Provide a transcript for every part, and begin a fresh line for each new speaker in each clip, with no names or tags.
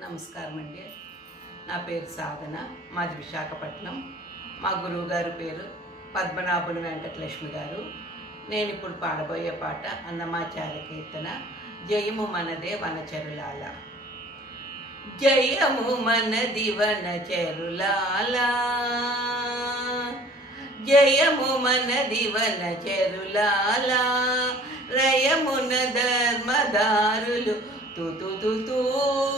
నమస్కారం అండి నా పేరు సాధన మాది విశాఖపట్నం. మా గురువు గారి పేరు పద్మనాభుని వెంకటలక్ష్మి గారు. నేను ఇప్పుడు పాడబోయే పాట అన్నమాచార్య కీర్తన జయము మనదే వనచరులాల. జయము మనది వనచరులాల. జయము మనది వనచరులాల. రయమున ధర్మదారులు తుతుదు తు.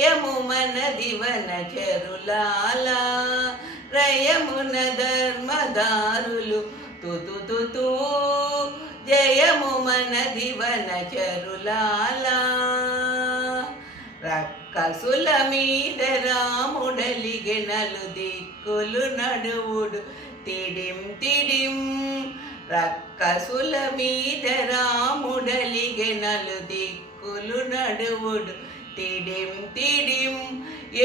జయము దివన వనచరులాల రయమున ధర్మదారులు. తుతు తుతు జయము మన దివన వనచరులాల రక్కసుల మీద రాముడలిగె నలు దిక్కులు నడువుడు. తిడిం తిడిం రక్కసుల మీద రాముడలిగె నలు దిక్కులు నడువుడు. తిడిం తిడిం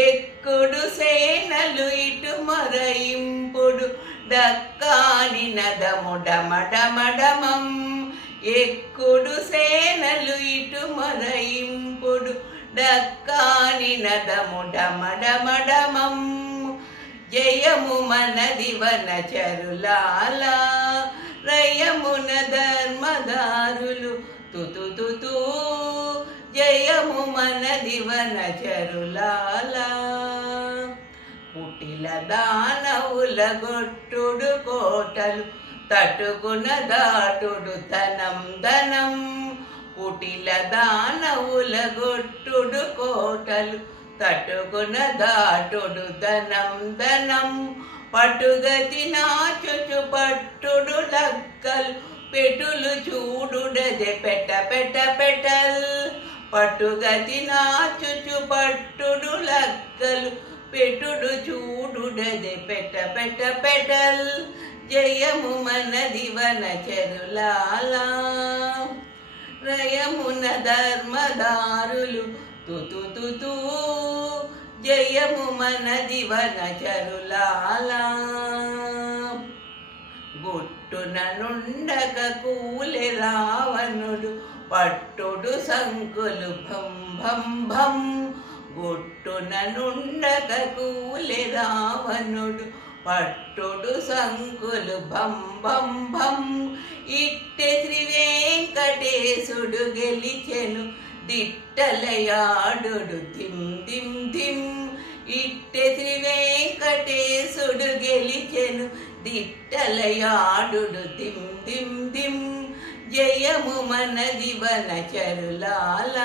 ఎక్కుడు సేనలు ఇటు మరయింపుడు దక్కాని నదముడమడమడమం ఎక్కుడు సేనలు ఇటు మరయింపుడు డక్కాని నదముడమడమడమం జయము మనది రయము నద మన వనచరులాల పుట్టిల దానవుల గొట్టుడు కోటలు తటుకున దాటుడు ధనం ధనం. పుటిల దానవుల గొట్టుడు కోటలు తటుకున దాటుడు ధనం ధనం. పట్టుగతి నాచుచు పట్టుడు లక్కలు పెటులు చూడుడదే పెట్ట పెట్ట పెట్ట. పట్టుగతి నాచుచు పట్టుడు లక్కలు పెట్టుడు చూడుడది. పెట్ట పెట్ట పెటల్ జయము మనది వనచరులాలా రయమున ధర్మదారులు తుతు తుతు జయము మనది వనచరులాలా గుట్టున నుండక కూలె రావణుడు పట్టుడు సంకులు భం భం భం. గుట్టున నుండక కూలె రావణుడు పట్టుడు సంకులు భం భం భం. ఇట్టె శ్రీ వెంకటేశుడు గెలిచెను. దిట్టలయాడు దిం దిం దిం ఇట్టె శ్రీ వెంకటేశుడు గెలిచెను. దిట్టలయాడు దిం దిం దిం జయము మనది వనచరులాల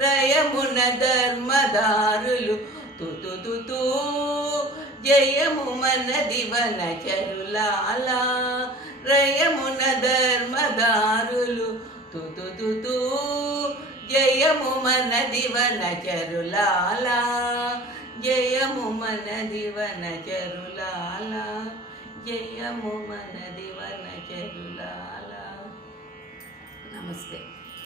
రయమున ధర్మదారులు. తుతు తుతూ జయము మనది వనచరులాల రయమున ధర్మదారులు. తుతు తుతూ జయము మనది వనచరులాల జయము మనది వనచరులాల జయము మనది వనచరులాల ನಮಸ್ತೆ